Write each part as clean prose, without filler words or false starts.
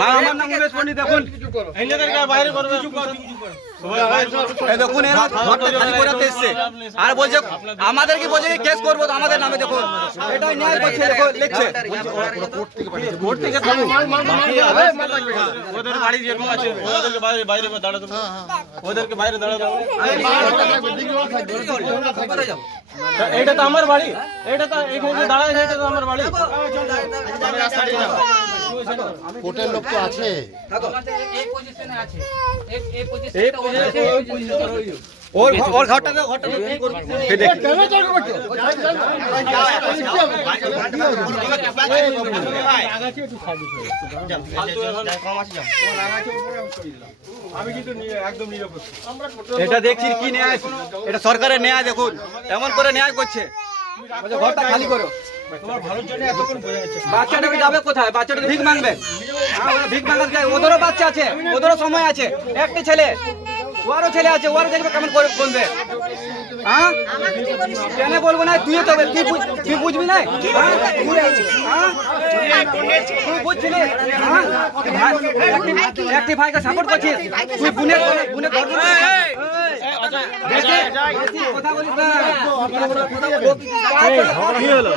হ্যাঁ আমার নাম উমেশ পণ্ডিত। দেখুন এই দেখুন এরা ঘরটা খালি করাতে এসছে আর বলছে আমাদের কি বলছে কেস করবো তো আমাদের নামে। দেখুন এটাই ন্যায় করছে, দেখো লিখছে কোর্ট থেকে ওদের বাড়ি যেরকম আছে ওদেরকে বাইরে দাঁড়াতে ওদেরকে বাইরে দাঁড়াতে। এটা তো আমার বাড়ি, এটা তো এখানে দাঁড়ায়, এটা তো আমার বাড়ি। কোর্টের লোক তো আছে, ওর ঘরটা এটা দেখছি কি ন্যায়, এটা সরকারের ন্যায়। দেখুন এমন করে ন্যায় করছে, ঘরটা খালি করো। বাচ্চাটাকে যাবে কোথায়? বাচ্চাটাকে ভিক মাংবে, ভিক মাঙ্গাতে যায়। ওদেরও বাচ্চা আছে, ওদেরও সময় আছে। একটা ছেলে, ওরও ছেলে আছে, ওরও দেখবে কেমন করে বলবে। হ্যাঁ কেন বলবো না? তুই তো তুই বুঝবি না, বুঝছিলি? একটি ভাইকে সাপোর্ট করছিস তুই, বুনের কথা বলিস না। কি হলো?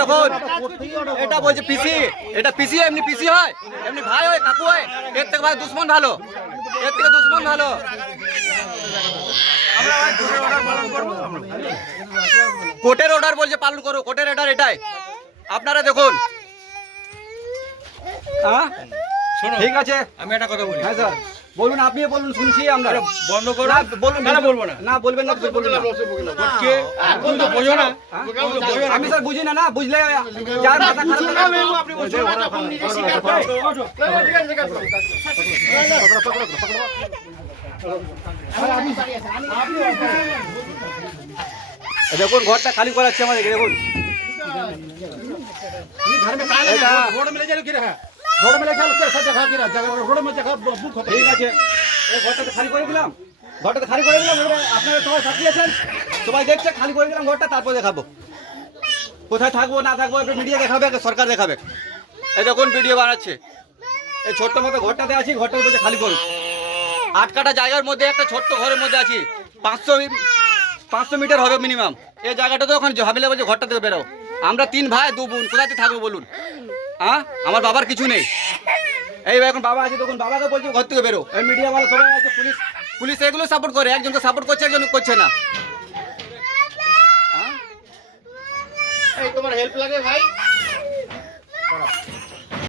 দেখুন এটা বলছে পিসি, এটা পিসি এমনি পিসি হয়, এমনি ভাই হয়, কাকু হয়। এর থেকে ভাই দুশ্মন ভালো, এর থেকে দুশ্মন ভালো। কোর্টের অর্ডার বলছে পালন করো, কোর্টের অর্ডার এটাই। আপনারা দেখুন ঠিক আছে। আমি একটা কথা বলি। হ্যাঁ স্যার বলুন, আপনি বলুন, শুনছি আমরা। বন্ধ করো। বলুন, বলবো না, না বলবেন না, বলবেন না। তুমি তো বোঝো না। আমি স্যার বুঝি না, না বুঝলে যার মাথা খারাপ দেখুন ঘরটা খালি করাচ্ছে আমাদেরকে। দেখুন ঠিক আছে, এই ঘরটাতে খালি করে দিলাম, ঘরটাতে খালি করে দিলাম। আপনারা সবাই সাক্ষী আছেন, সবাই দেখছে, খালি করে দিলাম ঘরটা। তারপর দেখাবো কোথায় থাকবো না থাকবো, একটা মিডিয়া দেখাবে, সরকার দেখাবে। এই দেখুন ভিডিও বানাচ্ছে। এই ছোট্ট মতো ঘরটাতে আছি, ঘরটার মধ্যে খালি করুন। 8 কাঠা জায়গার মধ্যে একটা ছোট্ট ঘরের মধ্যে আছি, 500 মিটার হবে মিনিমাম। এই জায়গাটা তো ওখানে ঝামেলা বলছে ঘরটা থেকে বেরো। আমরা 3 ভাই 2 বোন, কোথাতে থাকবো বলুন? হ্যাঁ আমার বাবার কিছু নেই। এই এখন বাবা আছে, তখন বাবাকে বলছি ঘর থেকে বেরো। এই মিডিয়া ওয়ালা সবাই আছে, পুলিশ এগুলো সাপোর্ট করে, একজনকে সাপোর্ট করছে, একজন করছে না। তোমার হেল্প লাগে ভাই?